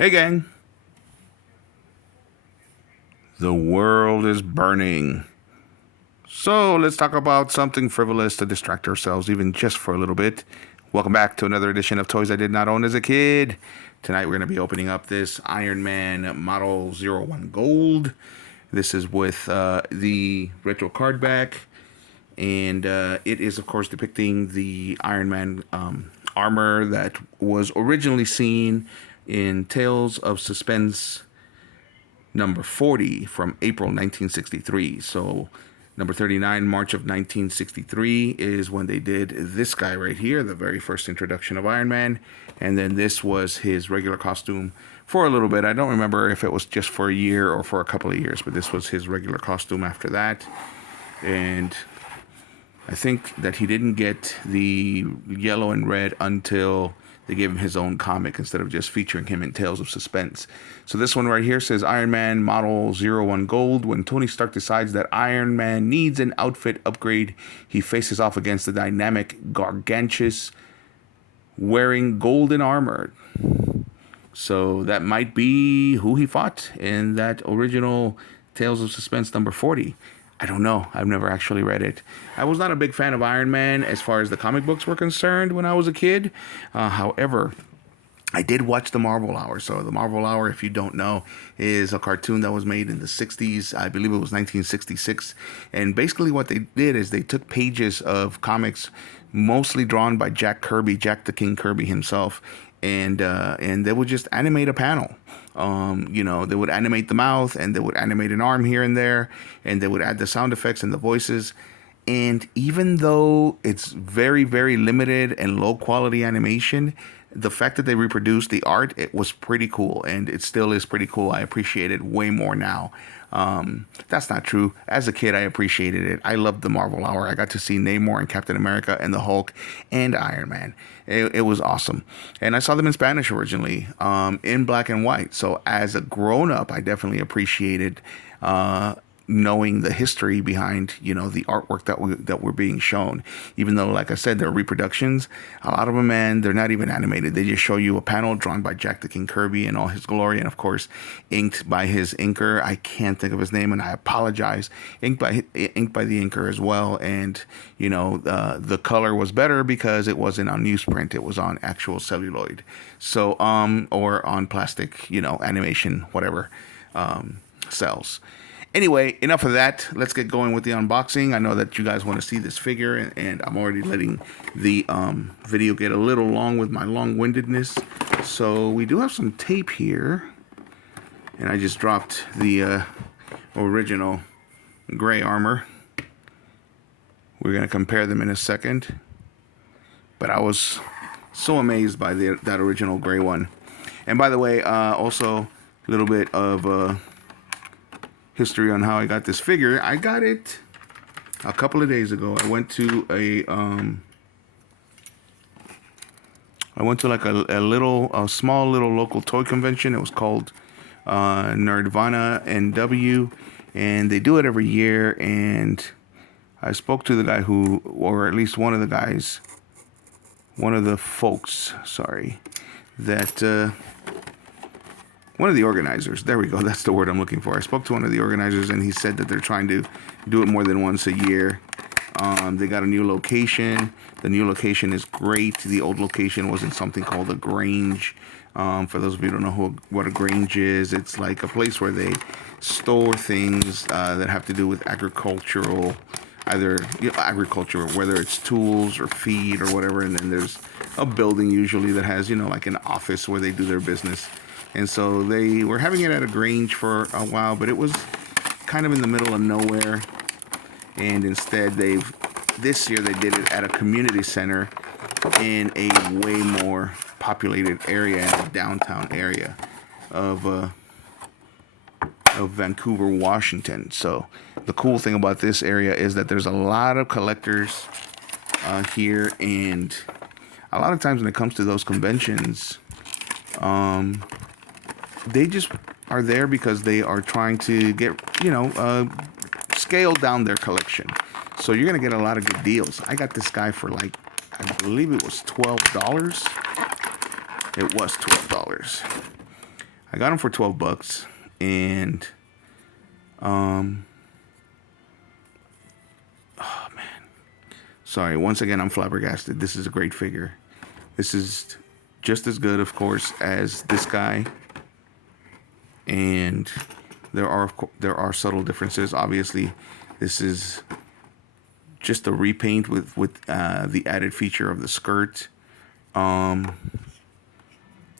Hey, gang. The world is burning. So let's talk about something frivolous to distract ourselves, even just for a little bit. Welcome back to another edition of Toys I Did Not Own as a Kid. Tonight we're going to be opening up this Iron Man Model 01 Gold. This is with the retro card back. And it is, of course, depicting the Iron Man armor that was originally seen in Tales of Suspense number 40 from April 1963. So number 39, March of 1963 is when they did this guy right here, the very first introduction of Iron Man. And then this was his regular costume for a little bit. I don't remember if it was just for a year or for a couple of years, but this was his regular costume after that. And I think that he didn't get the yellow and red until they gave him his own comic instead of just featuring him in Tales of Suspense. So this one right here says Iron Man Model 01 Gold. When Tony Stark decides that Iron Man needs an outfit upgrade, he faces off against the dynamic Gargantuous wearing golden armor. So that might be who he fought in that original Tales of Suspense number 40. I don't know. I've never actually read it. I was not a big fan of Iron Man as far as the comic books were concerned when I was a kid. However, I did watch the Marvel Hour. So the Marvel Hour, if you don't know, is a cartoon that was made in the 60s. I believe it was 1966. And basically what they did is they took pages of comics mostly drawn by Jack Kirby, Jack the King Kirby himself, and they would just animate a panel. They would animate the mouth, and they would animate an arm here and there, and they would add the sound effects and the voices. And even though it's very, very limited and low quality animation, the fact that they reproduced the art, it was pretty cool, and it still is pretty cool. I appreciate it way more now. That's not true. As a kid, I appreciated it. I loved the Marvel Hour. I got to see Namor and Captain America and the Hulk and Iron Man. It was awesome. And I saw them in Spanish originally, in black and white. So as a grown-up, I definitely appreciated knowing the history behind, the artwork that we're being shown. Even though, like I said, they're reproductions, a lot of them, man, they're not even animated. They just show you a panel drawn by Jack the King Kirby in all his glory, and of course inked by his inker. I can't think of his name, and I apologize. Inked by the inker as well. And the color was better because it wasn't on newsprint, it was on actual celluloid, so or on plastic, animation, whatever, cells. Anyway, enough of that. Let's get going with the unboxing. I know that you guys want to see this figure, and I'm already letting the video get a little long with my long-windedness. So we do have some tape here, and I just dropped the original gray armor. We're going to compare them in a second, but I was so amazed by that original gray one. And by the way, also a little bit of history on how I got this figure. I got it a couple of days ago. I went to a small little local toy convention. It was called Nerdvana NW, and they do it every year. And I spoke to the guy or at least one of the folks, that one of the organizers, there we go, that's the word I'm looking for. I spoke to one of the organizers, and he said that they're trying to do it more than once a year. They got a new location. The new location is great. The old location was in something called the Grange. For those of you who don't know what a Grange is, it's like a place where they store things that have to do with agriculture, whether it's tools or feed or whatever. And then there's a building usually that has, like an office where they do their business. And so they were having it at a Grange for a while, but it was kind of in the middle of nowhere. And instead, this year they did it at a community center in a way more populated area, in a downtown area of Vancouver, Washington. So the cool thing about this area is that there's a lot of collectors here, and a lot of times when it comes to those conventions, they just are there because they are trying to get, scale down their collection. So you're going to get a lot of good deals. I got this guy for I believe it was $12. It was $12. I got them for 12 bucks, and oh man, sorry. Once again, I'm flabbergasted. This is a great figure. This is just as good, of course, as this guy, and there are subtle differences. Obviously, this is just a repaint with the added feature of the skirt.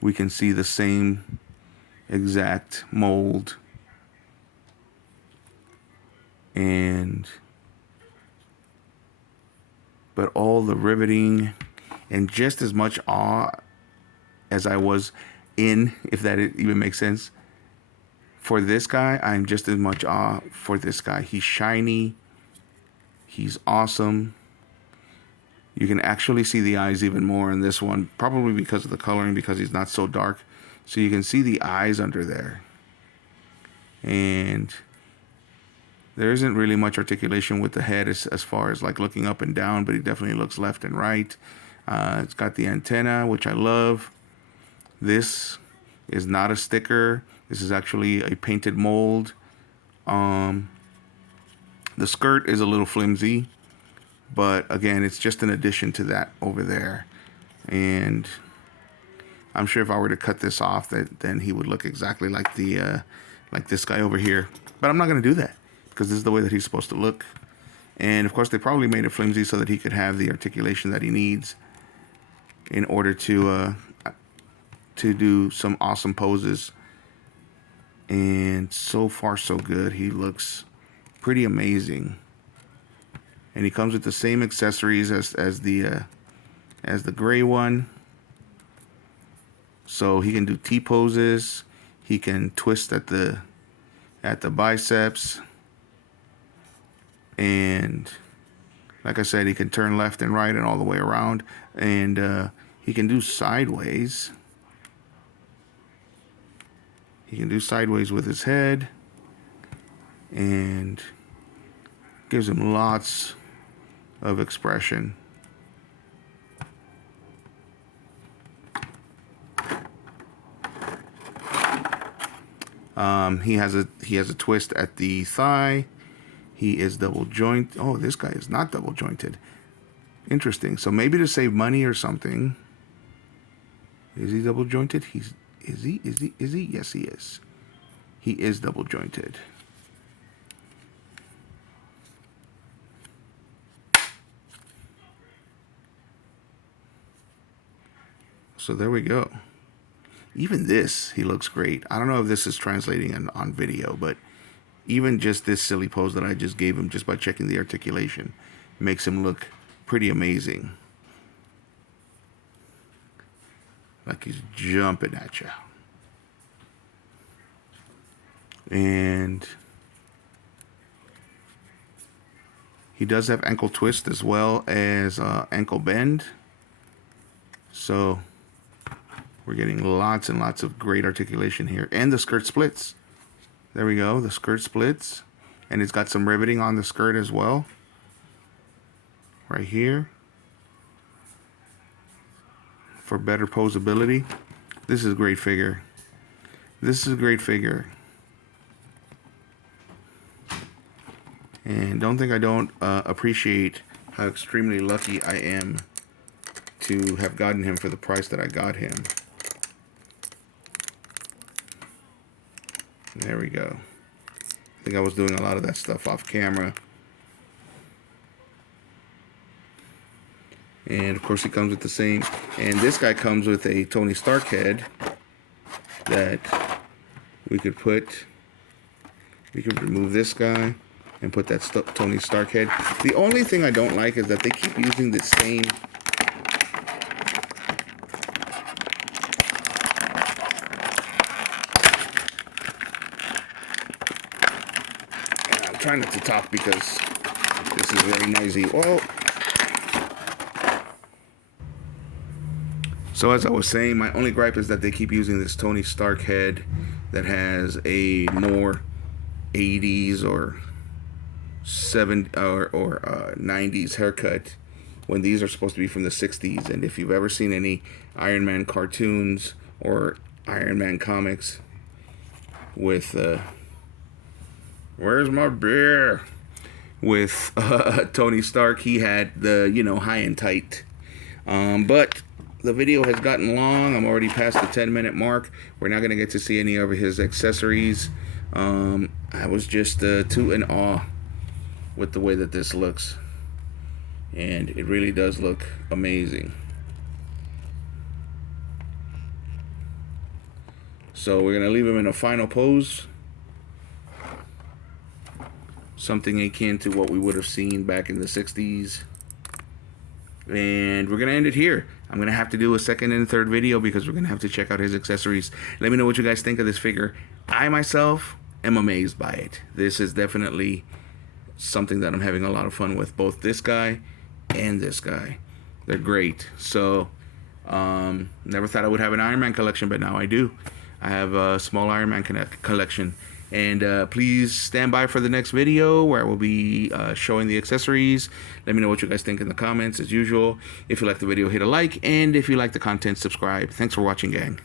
We can see the same exact mold, but all the riveting and just as much awe as I was in, if that even makes sense, for this guy, I'm just as much awe for this guy. He's shiny. He's awesome. You can actually see the eyes even more in this one, probably because of the coloring, because he's not so dark. So you can see the eyes under there. And there isn't really much articulation with the head as far as like looking up and down, but he definitely looks left and right. It's got the antenna, which I love. This is not a sticker. This is actually a painted mold. The skirt is a little flimsy, but again, it's just an addition to that over there. And I'm sure if I were to cut this off, then he would look exactly like like this guy over here. But I'm not going to do that because this is the way that he's supposed to look. And of course, they probably made it flimsy so that he could have the articulation that he needs in order to do some awesome poses. And so far, so good. He looks pretty amazing. And he comes with the same accessories as the gray one. So he can do T poses. He can twist at the biceps. And like I said, he can turn left and right and all the way around. And he can do sideways. He can do sideways with his head. And gives him lots of expression. He has a twist at the thigh. He is double joint. Oh, this guy is not double jointed. Interesting. So maybe to save money or something. Is he double jointed? Is he? Yes, he is. He is double jointed. So there we go. Even this, he looks great. I don't know if this is translating on video, but even just this silly pose that I just gave him just by checking the articulation makes him look pretty amazing. Like he's jumping at you. And he does have ankle twist as well as ankle bend. So we're getting lots and lots of great articulation here. And the skirt splits. There we go. The skirt splits. And it's got some riveting on the skirt as well. Right here. For better posability. This is a great figure. This is a great figure. And don't think I don't appreciate how extremely lucky I am to have gotten him for the price that I got him. There we go. I think I was doing a lot of that stuff off camera. And of course he comes with the same, and this guy comes with a Tony Stark head that we could remove this guy and put that Tony Stark head. The only thing I don't like is that they keep using the same trying not to talk because this is very noisy. Whoa. So as I was saying, my only gripe is that they keep using this Tony Stark head that has a more 80s or 90s haircut when these are supposed to be from the 60s. And if you've ever seen any Iron Man cartoons or Iron Man comics, with where's my beer? With Tony Stark. He had the, you know, high and tight. But the video has gotten long. I'm already past the 10-minute mark. We're not going to get to see any of his accessories. I was just too in awe with the way that this looks. And it really does look amazing. So we're going to leave him in a final pose. Something akin to what we would have seen back in the 60s. And we're going to end it here. I'm going to have to do a second and third video because we're going to have to check out his accessories. Let me know what you guys think of this figure. I myself am amazed by it. This is definitely something that I'm having a lot of fun with. Both this guy and this guy. They're great. So, never thought I would have an Iron Man collection, but now I do. I have a small Iron Man collection. And please stand by for the next video where I will be showing the accessories. Let me know what you guys think in the comments as usual. If you like the video, hit a like. And if you like the content, subscribe. Thanks for watching, gang.